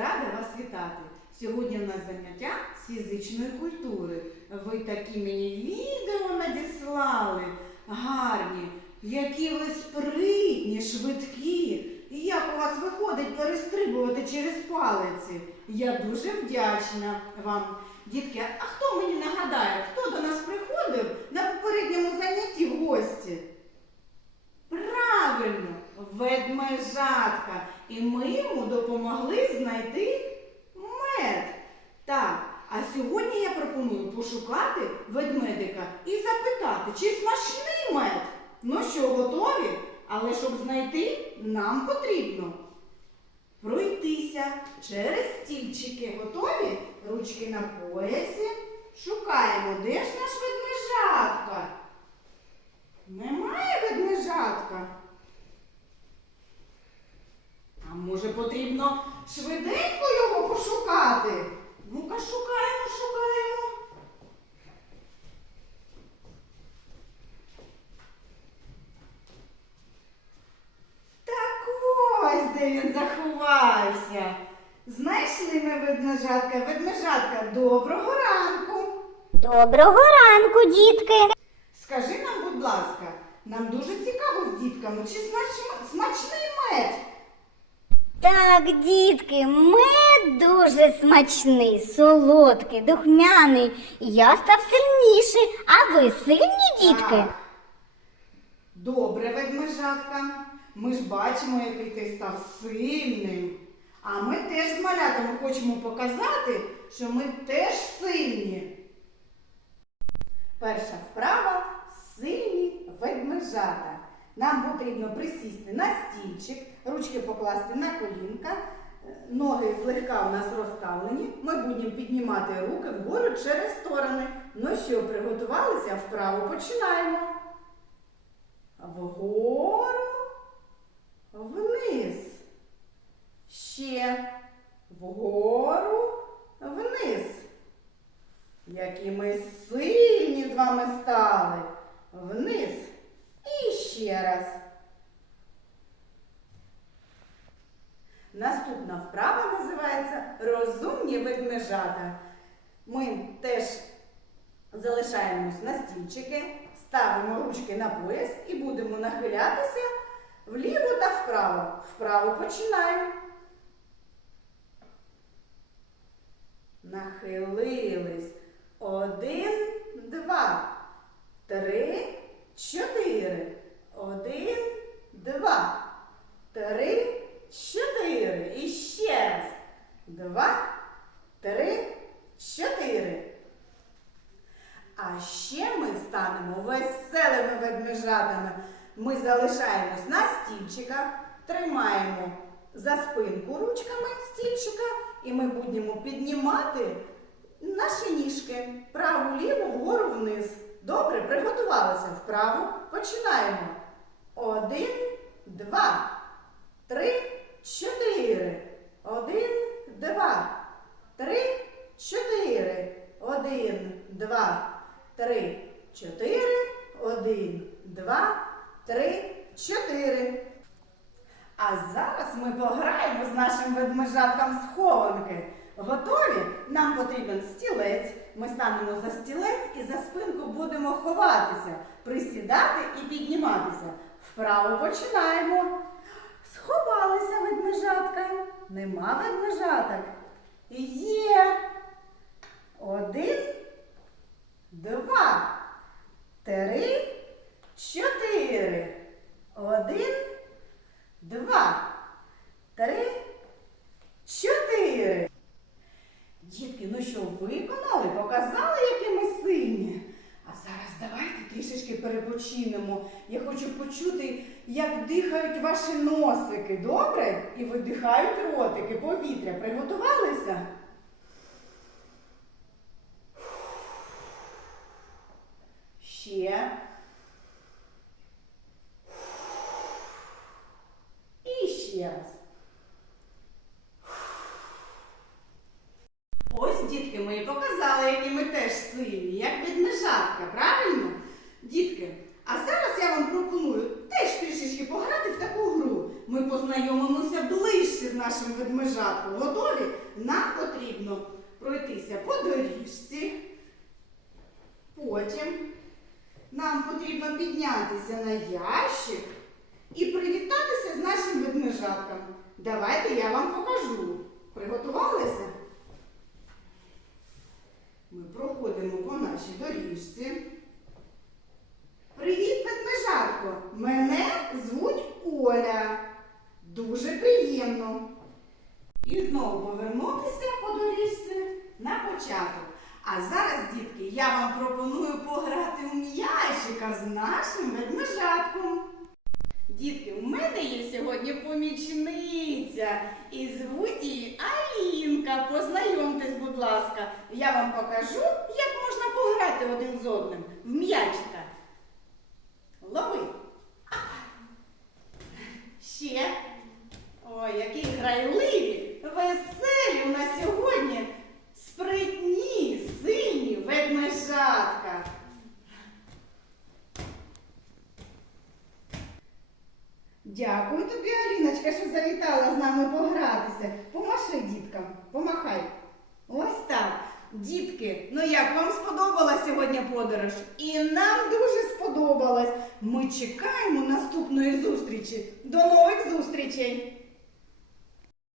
рада вас вітати. Сьогодні в нас заняття з фізичної культури. Ви такі мені відео надіслали. Гарні, які ви спритні, швидкі. І як у вас виходить перестрибувати через палиці? Я дуже вдячна вам. Дітки, а хто мені нагадає, хто до нас приходив на попередньому занятті в гості? Ведмежатка. І ми йому допомогли знайти мед. Так, а сьогодні я пропоную пошукати ведмедика і запитати, чи смачний мед? Ну що, готові? Але щоб знайти, нам потрібно пройтися через стільчики. Готові? Ручки на поясі. Шукаємо, де ж наш ведмежатка? Немає ведмежатка. А може потрібно швиденько його пошукати? Ну-ка шукаємо, шукаємо. Так ось де він заховався. Знайшли ми ведмежатка. Ведмежатка, доброго ранку. Доброго ранку, дітки. Скажи нам, будь ласка, нам дуже цікаво з дітками, чи смач- смачний мед? Так, дітки, мед дуже смачний, солодкий, духмяний. Я став сильніший. А ви сильні, дітки? Так. Добре, ведмежатка. Ми ж бачимо, який ти став сильним. А ми теж з малятами хочемо показати, що ми теж сильні. Перша вправа сильні ведмежата. Нам потрібно присісти на стільчик, ручки покласти на колінка, ноги злегка у нас розставлені. Ми будемо піднімати руки вгору через сторони. Ну що, приготувалися? Вправо починаємо. Вгору, вниз. Ще вгору, вниз. Які ми сильні з вами стали. Вниз. І ще раз. Наступна вправа називається Розумні ведмежата. Ми теж залишаємось на стільчики, ставимо ручки на пояс і будемо нахилятися вліво та вправо. Вправо починаємо. Нахилились. Один, два, три, чотири. Один, два, три, чотири. І ще раз. Два, три, чотири. А ще ми станемо веселими ведмежатами. Ми залишаємось на стільчиках, тримаємо за спинку ручками стільчика, і ми будемо піднімати наші ніжки праву ліву вгору вниз. Добре, приготувалися вправо. Починаємо. Один, два, три, чотири. Один, два, три, чотири. Один, два, три, чотири. Один, два, три, чотири. А зараз ми пограємо з нашим ведмежатком схованки. Готові? Нам потрібен стілець. Ми станемо за стілець і за спинку будемо ховатися, присідати і підніматися. Вправо починаємо. Сховалися ведмежатка. Нема ведмежаток. Є. Один, два, три, чотири. Один, два, три, чотири. Дітки, ну що, виконали, показали, які ми сильні. А зараз давайте трішечки перепочинемо. Я хочу почути, як дихають ваші носики, добре? І видихають ротики, повітря. Приготувалися? Ще. І ще раз. Ось дітки мої показали, які ми теж як ведмежатка, правильно? Дітки, а зараз я вам пропоную теж трішечки пограти в таку гру. Ми познайомимося ближче з нашим ведмежатком. Готові? Нам потрібно пройтися по доріжці. Потім нам потрібно піднятися на ящик і привітатися з нашим ведмежатком. Давайте я вам покажу. Приготувалися? Ми проходимо по нашій доріжці. Привіт, ведмежатко! Мене звуть Оля. Дуже приємно. І знову повернутися по доріжці на початок. А зараз, дітки, я вам пропоную пограти у м'ячика з нашим ведмежатком. Дітки, сьогодні помічниця і звуть її Алінка. Познайомтесь, будь ласка. Я вам покажу, як можна пограти один з одним в м'ячика. Лови. Ще. Ой, які грайливі, веселі у нас сьогодні спритні, сильні ведмежатка. Дякую тобі, Аліночка, що завітала з нами погратися. Помаши діткам, помахай. Ось так. Дітки, ну як вам сподобалась сьогодні подорож? І нам дуже сподобалось. Ми чекаємо наступної зустрічі. До нових зустрічей!